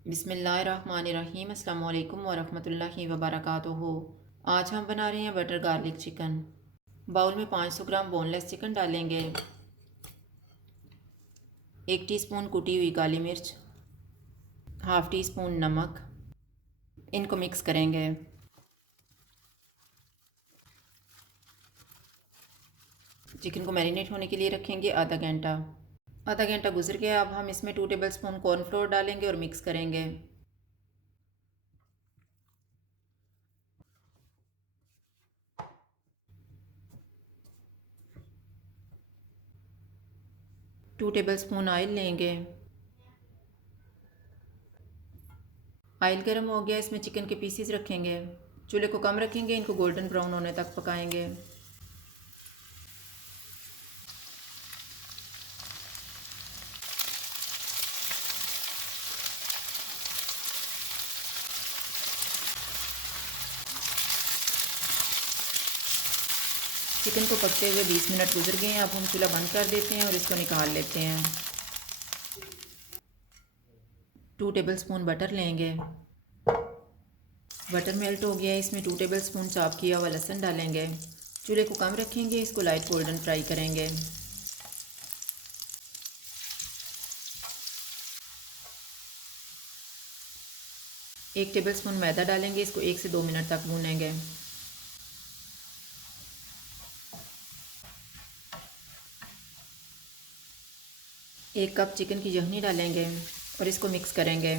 बिस्मिल्लाहिर्रहमानिर्रहीम। अस्सलाम वालेकुम वरहमतुल्लाहि वबरकातुहू। आज हम बना रहे हैं बटर गार्लिक चिकन। बाउल में 500 ग्राम बोनलेस चिकन डालेंगे। 1 टीस्पून कुटी हुई काली मिर्च, हाफ़ टी स्पून नमक। इनको मिक्स करेंगे। चिकन को मैरिनेट होने के लिए रखेंगे आधा घंटा। आधा घंटा गुजर गया। अब हम इसमें 2 टेबलस्पून कॉर्नफ्लोर डालेंगे और मिक्स करेंगे। टू टेबलस्पून ऑयल लेंगे। ऑयल गर्म हो गया, इसमें चिकन के पीसीज रखेंगे। चूल्हे को कम रखेंगे, इनको गोल्डन ब्राउन होने तक पकाएंगे। चिकन को पकते हुए 20 मिनट गुजर गए हैं। अब हम चूल्हा बंद कर देते हैं और इसको निकाल लेते हैं। 2 टेबलस्पून बटर लेंगे। बटर मेल्ट हो गया है, इसमें 2 टेबलस्पून चॉप किया हुआ लहसुन डालेंगे। चूल्हे को कम रखेंगे, इसको लाइट गोल्डन फ्राई करेंगे। एक टेबलस्पून मैदा डालेंगे, इसको 1 से 2 मिनट तक भूनेंगे। एक कप चिकन की यखनी डालेंगे और इसको मिक्स करेंगे।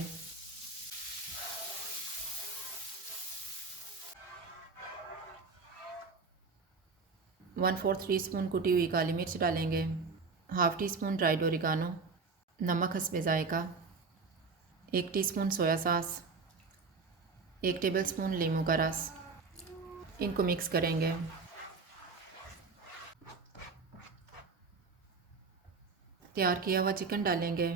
वन फोर्थ टी स्पून कुटी हुई काली मिर्च डालेंगे। Half tea spoon dried oregano, नमक हस्बे ज़ायका, 1 टीस्पून सोया सॉस, 1 टेबलस्पून लीमू का रस। इनको मिक्स करेंगे। तैयार किया हुआ चिकन डालेंगे।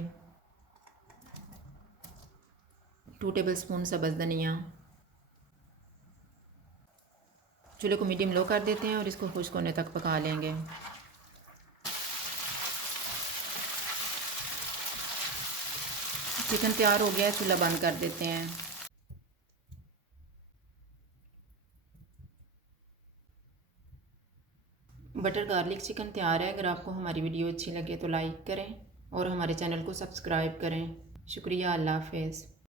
2 टेबलस्पून सब्ज़ धनिया। चूल्हे को मीडियम लो कर देते हैं और इसको खुश्क होने तक पका लेंगे। चिकन तैयार हो गया है, चूल्हा बंद कर देते हैं। बटर गार्लिक चिकन तैयार है। अगर आपको हमारी वीडियो अच्छी लगे तो लाइक करें और हमारे चैनल को सब्सक्राइब करें। शुक्रिया। अल्लाह हाफ़िज़।